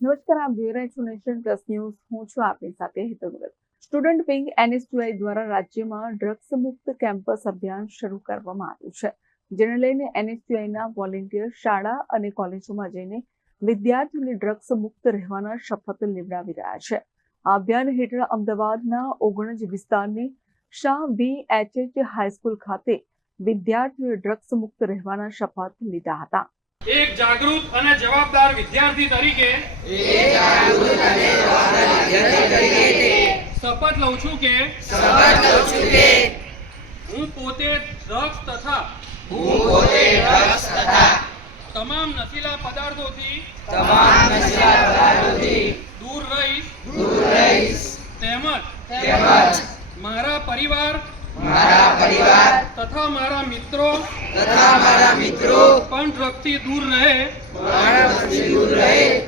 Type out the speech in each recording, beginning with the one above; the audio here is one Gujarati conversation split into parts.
નમસ્કાર, આપ જોઈ રહ્યા છો નેશન પ્લસ ન્યૂઝ. હું છું આપની સાથે હેતલ સ્ટુડન્ટ વિંગ એનએસયુઆઈ દ્વારા રાજ્યમાં ડ્રગ્સ મુક્ત કેમ્પસ અભિયાન શરૂ કરવામાં આવ્યું છે, જેને લઈને એનએસયુઆઈના વોલેન્ટિયર શાળા અને કોલેજોમાં જઈને વિદ્યાર્થીઓને ડ્રગ્સ મુક્ત રહેવાના શપથ લેવડાવી રહ્યા છે. આ અભિયાન હેઠળ અમદાવાદના ઓગણજ વિસ્તારની શાહ બી એચ હાઈસ્કૂલ ખાતે વિદ્યાર્થીઓએ ડ્રગ્સ મુક્ત રહેવાના શપથ લીધા હતા. એક જાગૃત અને જવાબદાર વિદ્યાર્થી તરીકે શપથ લઉં છું કે હું પોતે ડ્રગ્સ તથા હું પોતે તમામ નશીલા પદાર્થોથી તમામ નશીલા પદાર્થોથી દૂર રહીશ. તેમજ મારા પરિવાર મારા પરિવાર તથા મારા મિત્રો. મારા મિત્રો. પણ ડ્રગથી દૂર રહે.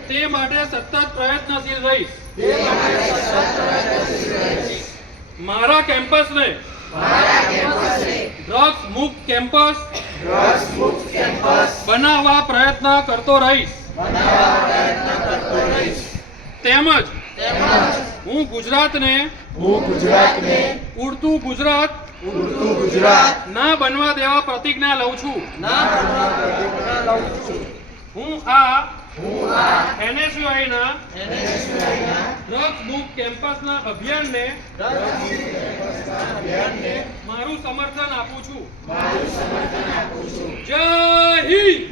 તે માટે સતત પ્રયત્નશીલ રહીશ. મારા કેમ્પસને ડ્રગ્સ મુક્ત કેમ્પસ બનાવવા પ્રયત્ન કરતો રહીશ. તેમજ હું ગુજરાતને હું ગુજરાતને ઉડતું ગુજરાત ઉડતું ગુજરાત. ના બનવા દેવા પ્રતિજ્ઞા લઉં છું. હું આ NSUI ના ડ્રગ્સ મુક્ત કેમ્પસના અભિયાનને મારું સમર્થન આપું છું. Jai Hind!